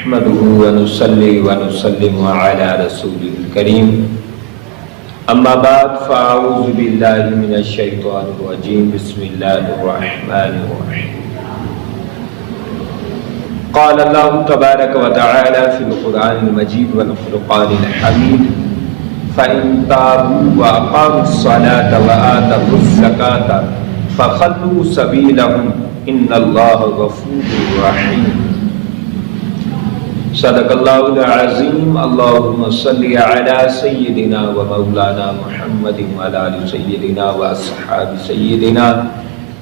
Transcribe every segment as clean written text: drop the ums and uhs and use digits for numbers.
نحمده ونصلي ونسلم على رسوله الكريم اما بعد فاعوذ بالله من الشيطان الرجيم بسم الله الرحمن الرحيم قال الله تبارك وتعالى في القرآن المجيد والفرقان الحميد فإن تابوا وأقاموا الصلاة وآتوا الزكاة فخلوا سبيلهم إن الله غفور رحيم صدق الله العظيم اللهم صل على سيدنا ومولانا محمد وعلى آل سيدنا وأصحاب سيدنا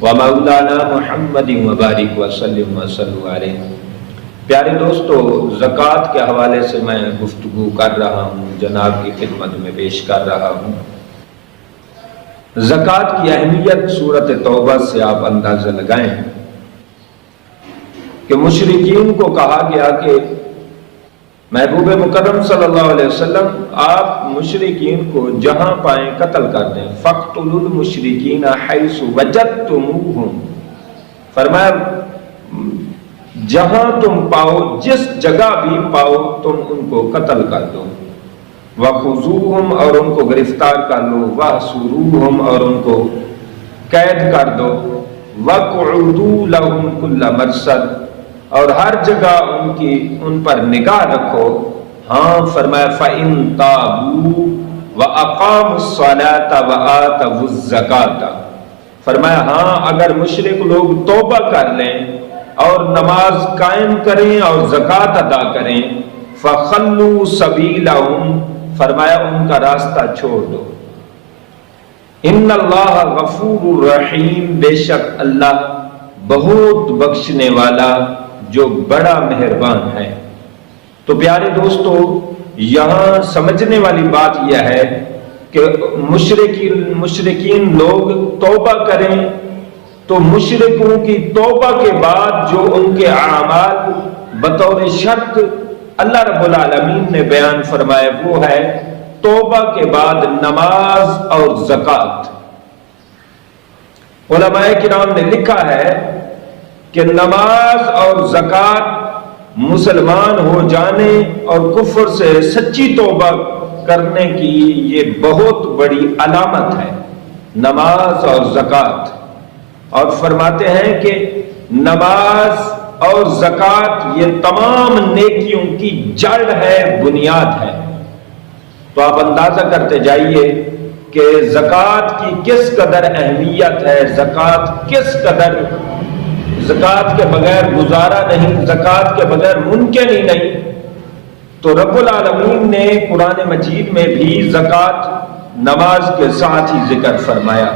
ومولانا محمد وبارك وسلم وصلوا عليه۔ پیارے دوستو، زکوٰۃ کے حوالے سے میں گفتگو کر رہا ہوں، جناب کی خدمت میں پیش کر رہا ہوں۔ زکوٰۃ کی اہمیت سورۃ توبہ سے آپ اندازہ لگائیں کہ مشرکین کو کہا گیا کہ محبوب مکرم صلی اللہ علیہ وسلم آپ مشرکین کو جہاں پائیں قتل کر دیں، فَاقْتُلُوا الْمُشْرِكِينَ حَيْثُ وَجَدتُّمُوهُمْ، فرمایا جہاں تم پاؤ، جس جگہ بھی پاؤ تم ان کو قتل کر دو، وَخُذُوهُمْ اور ان کو گرفتار کر لو، وَاحْصُرُوهُمْ اور ان کو قید کر دو، وَاقْعُدُوا لَهُمْ كُلَّ مَرْصَدٍ اور ہر جگہ ان پر نگاہ رکھو۔ ہاں فرمایا فَإِن تَابُوا وَأَقَامُوا الصَّلَاةَ وَآتَوُا الزَّكَاةَ، فرمایا ہاں اگر مشرک لوگ توبہ کر لیں اور نماز قائم کریں اور زکوٰۃ ادا کریں، فَخَلُّوا سَبِيلَهُمْ، فرمایا ان کا راستہ چھوڑ دو۔ اِنَّ اللَّهَ غَفُورٌ رَحِيمٌ، بے شک اللہ بہت بخشنے والا جو بڑا مہربان ہے۔ تو پیارے دوستو، یہاں سمجھنے والی بات یہ ہے کہ مشرکین لوگ توبہ کریں تو مشرکوں کی توبہ کے بعد جو ان کے اعمال بطور شرط اللہ رب العالمین نے بیان فرمائے وہ ہے توبہ کے بعد نماز اور زکوٰۃ۔ علماء کرام نے لکھا ہے کہ نماز اور زکوٰۃ مسلمان ہو جانے اور کفر سے سچی توبہ کرنے کی یہ بہت بڑی علامت ہے، نماز اور زکوٰۃ۔ اور فرماتے ہیں کہ نماز اور زکوٰۃ یہ تمام نیکیوں کی جڑ ہے، بنیاد ہے۔ تو آپ اندازہ کرتے جائیے کہ زکوٰۃ کی کس قدر اہمیت ہے، زکوٰۃ کس قدر، زکوٰۃ کے بغیر گزارا نہیں، زکوٰۃ کے بغیر ممکن ہی نہیں۔ تو رب العالمین نے قرآن مجید میں بھی زکوٰۃ نماز کے ساتھ ہی ذکر فرمایا۔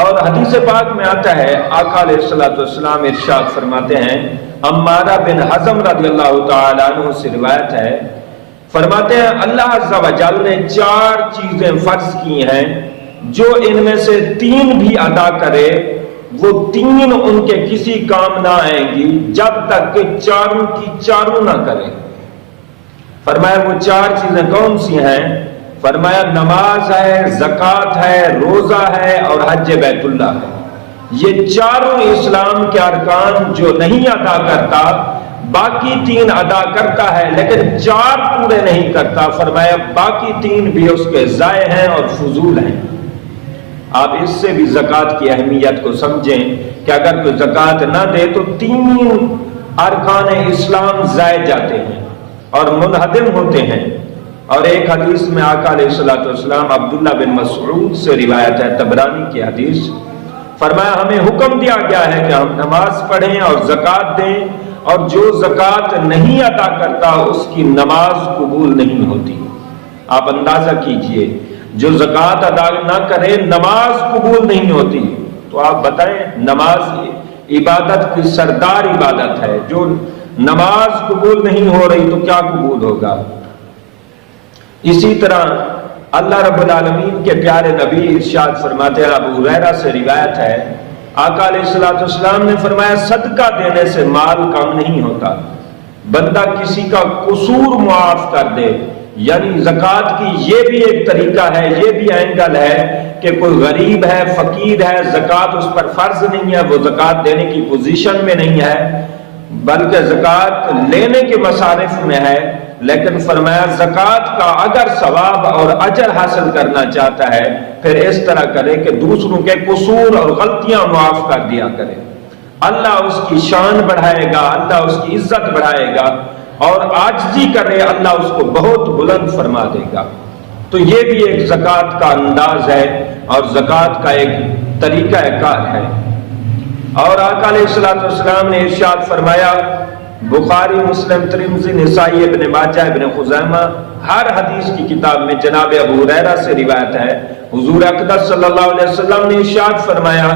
اور حدیث پاک میں آتا ہے، آقا علیہ السلام ارشاد فرماتے ہیں، عمارہ بن حزم رضی اللہ تعالیٰ عنہ سے روایت ہے، فرماتے ہیں اللہ عز و جل نے 4 چیزیں فرض کی ہیں، جو ان میں سے 3 بھی ادا کرے وہ 3 ان کے کسی کام نہ آئیں گی جب تک کہ چاروں کی چاروں نہ کرے۔ فرمایا وہ 4 چیزیں کون سی ہیں؟ فرمایا نماز ہے، زکوٰۃ ہے، روزہ ہے اور حج بیت اللہ ہے۔ یہ چاروں اسلام کے ارکان جو نہیں ادا کرتا، باقی 3 ادا کرتا ہے لیکن 4 پورے نہیں کرتا، فرمایا باقی 3 بھی اس کے ضائع ہیں اور فضول ہیں۔ آپ اس سے بھی زکوٰۃ کی اہمیت کو سمجھیں کہ اگر کوئی زکوٰۃ نہ دے تو 3 ارکان اسلام ضائع جاتے ہیں اور منہدم ہوتے ہیں۔ اور ایک حدیث میں آقا علیہ السلام عبداللہ بن مسعود سے روایت ہے، طبرانی کی حدیث، فرمایا ہمیں حکم دیا گیا ہے کہ ہم نماز پڑھیں اور زکوٰۃ دیں، اور جو زکوٰۃ نہیں ادا کرتا اس کی نماز قبول نہیں ہوتی۔ آپ اندازہ کیجئے، جو زکوٰۃ ادا نہ کرے نماز قبول نہیں ہوتی۔ تو آپ بتائیں، نماز عبادت کی سردار عبادت ہے، جو نماز قبول نہیں ہو رہی تو کیا قبول ہوگا؟ اسی طرح اللہ رب العالمین کے پیارے نبی ارشاد فرماتے ہیں، ابو ہریرہ سے روایت ہے، آقا علیہ السلام نے فرمایا صدقہ دینے سے مال کم نہیں ہوتا، بندہ کسی کا قصور معاف کر دے، یعنی زکوٰۃ کی یہ بھی ایک طریقہ ہے، یہ بھی اینگل ہے کہ کوئی غریب ہے، فقیر ہے، زکوٰۃ اس پر فرض نہیں ہے، وہ زکوٰۃ دینے کی پوزیشن میں نہیں ہے، بلکہ زکوٰۃ لینے کے مصارف میں ہے، لیکن فرمایا زکوٰۃ کا اگر ثواب اور اجر حاصل کرنا چاہتا ہے پھر اس طرح کرے کہ دوسروں کے قصور اور غلطیاں معاف کر دیا کرے، اللہ اس کی شان بڑھائے گا، اللہ اس کی عزت بڑھائے گا، اور عاجزی کرے اللہ اس کو بہت بلند فرما دے گا۔ تو یہ بھی ایک زکوٰۃ کا انداز ہے اور زکوٰۃ کا ایک طریقہ کار ہے۔ اور آقا علیہ الصلوۃ والسلام نے ارشاد فرمایا، بخاری، مسلم، ترمذی، نسائی، ابن ماجہ، ابن خزیمہ، ہر حدیث کی کتاب میں جناب ابو ہریرہ سے روایت ہے، حضور اقدس صلی اللہ علیہ وسلم نے ارشاد فرمایا،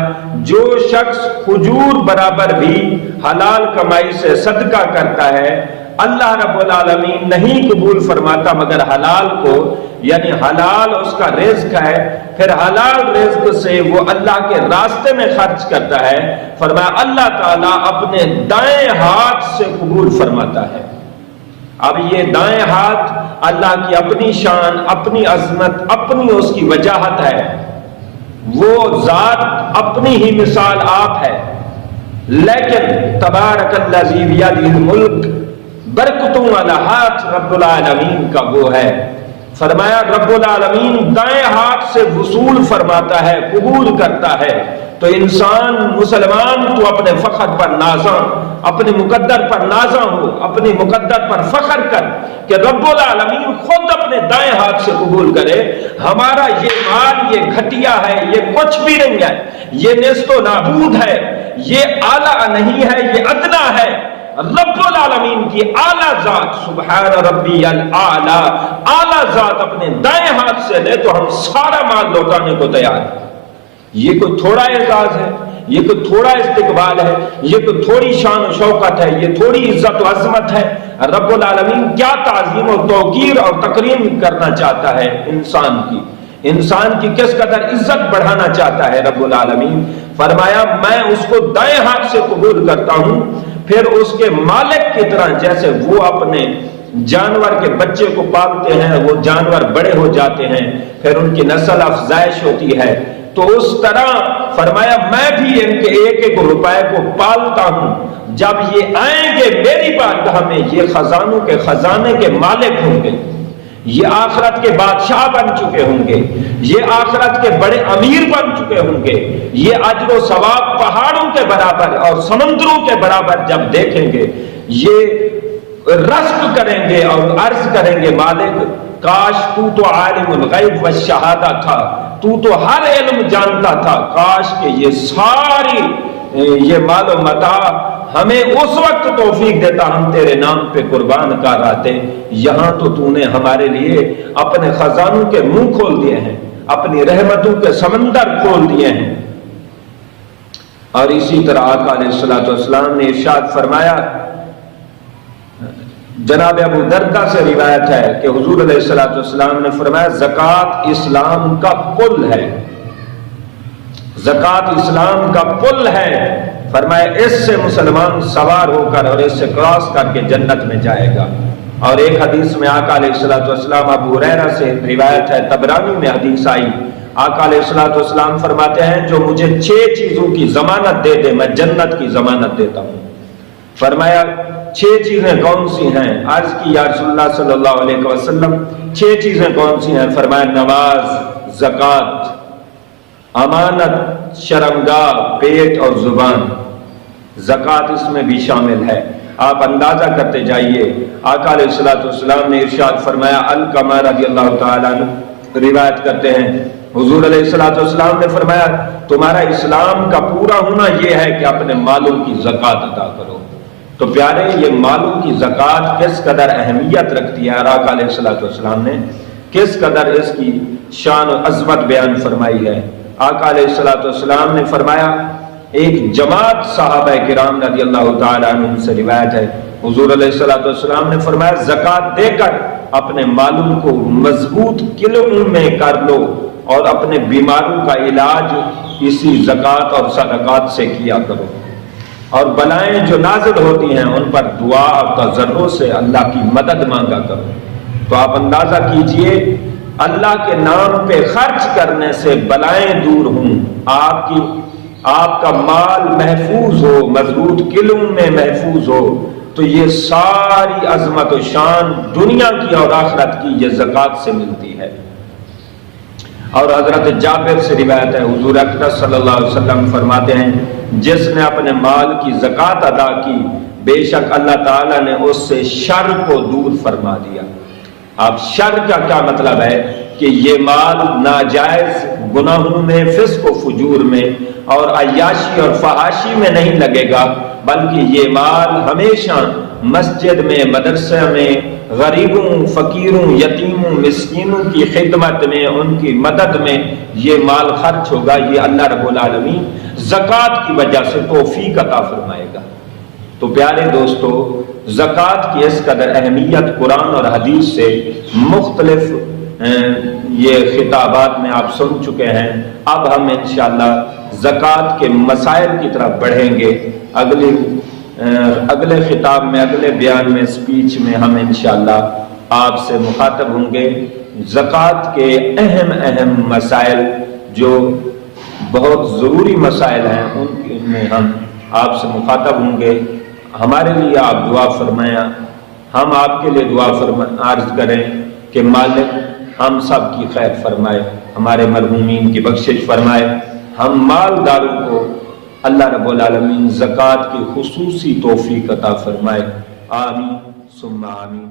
جو شخص کھجور برابر بھی حلال کمائی سے صدقہ کرتا ہے اللہ رب العالمین نہیں قبول فرماتا مگر حلال کو، یعنی حلال اس کا رزق ہے، پھر حلال رزق سے وہ اللہ کے راستے میں خرچ کرتا ہے، فرمایا اللہ تعالیٰ اپنے دائیں ہاتھ سے قبول فرماتا ہے۔ اب یہ دائیں ہاتھ اللہ کی اپنی شان، اپنی عظمت، اپنی اس کی وجاہت ہے، وہ ذات اپنی ہی مثال آپ ہے، لیکن تبارک الذی بیدہ الملک، برکتوں والا ہاتھ رب العالمین کا وہ ہے۔ فرمایا رب العالمین دائیں ہاتھ سے وصول فرماتا ہے، قبول کرتا ہے۔ تو انسان مسلمان تو اپنے فخر پر نازاں، اپنے مقدر پر نازاں ہو، اپنے مقدر پر فخر کر کہ رب العالمین خود اپنے دائیں ہاتھ سے قبول کرے۔ ہمارا یہ مال یہ گھٹیا ہے، یہ کچھ بھی نہیں ہے، یہ نیست و نابود ہے، یہ اعلیٰ نہیں ہے، یہ ادنا ہے۔ رب العالمین کی اعلیٰ ذات سبحان ربی الاعلیٰ، اعلیٰ ذات اپنے دائیں ہاتھ سے لے تو ہم سارا مال لوٹانے کو تیار ہیں۔ یہ کوئی تھوڑا اعزاز ہے، یہ کوئی تھوڑا استقبال ہے، یہ کوئی تھوڑی شان و شوکت ہے، یہ تھوڑی عزت و عظمت ہے۔ رب العالمین کیا تعظیم و توقیر اور تکریم کرنا چاہتا ہے انسان کی، انسان کی کس قدر عزت بڑھانا چاہتا ہے رب العالمین۔ فرمایا میں اس کو دائیں ہاتھ سے قبول کرتا ہوں، پھر اس کے مالک کی طرح جیسے وہ اپنے جانور کے بچے کو پالتے ہیں، وہ جانور بڑے ہو جاتے ہیں، پھر ان کی نسل افزائش ہوتی ہے، تو اس طرح فرمایا میں بھی ان کے ایک ایک روپے کو پالتا ہوں، جب یہ آئیں گے میری بارگاہ میں یہ خزانوں کے خزانے کے مالک ہوں گے، یہ آخرت کے بادشاہ بن چکے ہوں گے، یہ آخرت کے بڑے امیر بن چکے ہوں گے، یہ اجر و ثواب پہاڑوں کے برابر اور سمندروں کے برابر جب دیکھیں گے، یہ رزق کریں گے اور عرض کریں گے مالک کاش تو تو عالم الغیب والشہادہ تھا، تو تو ہر علم جانتا تھا، کاش کہ یہ ساری یہ مال و متاع ہمیں اس وقت توفیق دیتا ہم تیرے نام پہ قربان کر آتے، یہاں تو تو نے ہمارے لیے اپنے خزانوں کے منہ کھول دیے ہیں، اپنی رحمتوں کے سمندر کھول دیے ہیں۔ اور اسی طرح آقا علیہ الصلوۃ والسلام نے ارشاد فرمایا، جناب ابو دردہ سے روایت ہے کہ حضور علیہ الصلوۃ والسلام نے فرمایا زکوٰۃ اسلام کا پل ہے، زکوٰۃ اسلام کا پل ہے، فرمایا اس سے مسلمان سوار ہو کر اور اس سے کراس کر کے جنت میں جائے گا۔ اور ایک حدیث میں آقا علیہ الصلوۃ والسلام ابو ہریرہ سے روایت ہے، طبرانی میں حدیث آئی، آقا علیہ الصلوۃ والسلام فرماتے ہیں جو مجھے 6 چیزوں کی ضمانت دے دے میں جنت کی ضمانت دیتا ہوں۔ فرمایا 6 چیزیں کون سی ہیں؟ عرض کی یا رسول اللہ صلی اللہ علیہ وسلم 6 چیزیں کون سی ہیں؟ فرمایا نماز، زکوٰۃ، امانت، شرمگاہ، پیٹ اور زبان۔ زکوٰۃ اس میں بھی شامل ہے۔ آپ اندازہ کرتے جائیے، آقا علیہ الصلوۃ والسلام نے ارشاد فرمایا، علقمہ رضی اللہ تعالیٰ عنہ روایت کرتے ہیں، حضور علیہ الصلوۃ والسلام نے فرمایا تمہارا اسلام کا پورا ہونا یہ ہے کہ اپنے مالوں کی زکوٰۃ ادا کرو۔ تو پیارے یہ مالوں کی زکوٰۃ کس قدر اہمیت رکھتی ہے، اور آقا علیہ الصلوۃ والسلام نے کس قدر اس کی شان و عظمت بیان فرمائی ہے۔ آقا علیہ الصلوۃ والسلام نے فرمایا، ایک جماعت صحابہ کرام رضی اللہ تعالیٰ عنہ سے روایت ہے، حضور علیہ الصلوۃ والسلام نے فرمایا زکوٰۃ دے کر اپنے مالوں کو مضبوط قلعوں میں کر لو اور اپنے بیماروں کا علاج اسی زکوٰۃ اور صدقات سے کیا کرو، اور بلائیں جو نازل ہوتی ہیں ان پر دعا اور تضرع سے اللہ کی مدد مانگا کرو۔ تو آپ اندازہ کیجئے اللہ کے نام پہ خرچ کرنے سے بلائیں دور ہوں، آپ کی آپ کا مال محفوظ ہو، مضبوط قلعوں میں محفوظ ہو، تو یہ ساری عظمت و شان دنیا کی اور آخرت کی یہ زکوٰۃ سے ملتی ہے۔ اور حضرت جابر سے روایت ہے، حضور اکرم صلی اللہ علیہ وسلم فرماتے ہیں جس نے اپنے مال کی زکوٰۃ ادا کی بے شک اللہ تعالیٰ نے اس سے شر کو دور فرما دیا۔ اب شر کا کیا مطلب ہے کہ یہ مال ناجائز گناہوں میں، فسق و فجور میں اور عیاشی اور فحاشی میں نہیں لگے گا، بلکہ یہ مال ہمیشہ مسجد میں، مدرسے میں، غریبوں، فقیروں، یتیموں، مسکینوں کی خدمت میں، ان کی مدد میں یہ مال خرچ ہوگا۔ یہ اللہ رب العالمین زکوٰۃ کی وجہ سے توفیق عطا فرمائے گا۔ تو پیارے دوستو، زکوٰۃ کی اس قدر اہمیت قرآن اور حدیث سے مختلف یہ خطابات میں آپ سن چکے ہیں۔ اب ہم انشاءاللہ زکوٰۃ کے مسائل کی طرف بڑھیں گے۔ اگلے خطاب میں، اگلے بیان میں، سپیچ میں ہم انشاءاللہ آپ سے مخاطب ہوں گے۔ زکوٰۃ کے اہم مسائل جو بہت ضروری مسائل ہیں ان میں ہم آپ سے مخاطب ہوں گے۔ ہمارے لیے آپ دعا فرمایا، ہم آپ کے لیے دعا عرض کریں کہ مالک ہم سب کی خیر فرمائے، ہمارے مرحومین کی بخشش فرمائے، ہم مالداروں کو اللہ رب العالمین زکوٰۃ کی خصوصی توفیق عطا فرمائے۔ آمین ثم آمین۔